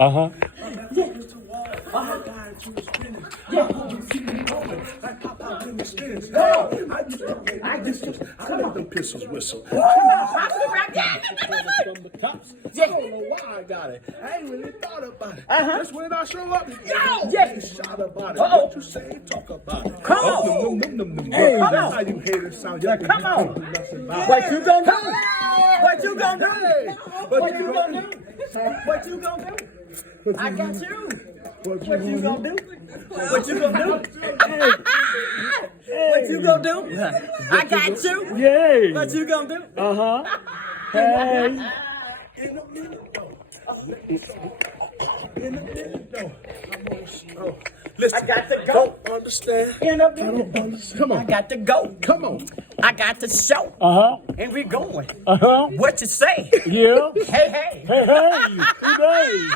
Uh-huh. I let them pistols whistle. From the cops. I don't know why I got it. I ain't really thought about it. Just when I show up, they shot about it. What you say, talk about it. Come on. That's how you haters sound. Come on. What you gonna do? What you gonna do? What you gonna do? What you gonna do? I got you. What What you gonna do? What you gonna do? What you gonna do? I got you. Yay. What you gonna do? Uh-huh. Hey. In a minute, though. In a minute, though. I'm on the show. Listen, I got to go. don't understand. In a I don't minute. understand. Come I on. got to go. Come on. I got to show. Uh-huh. And we going. Uh-huh. What you say? Yeah. Hey, hey. Hey, hey. Today.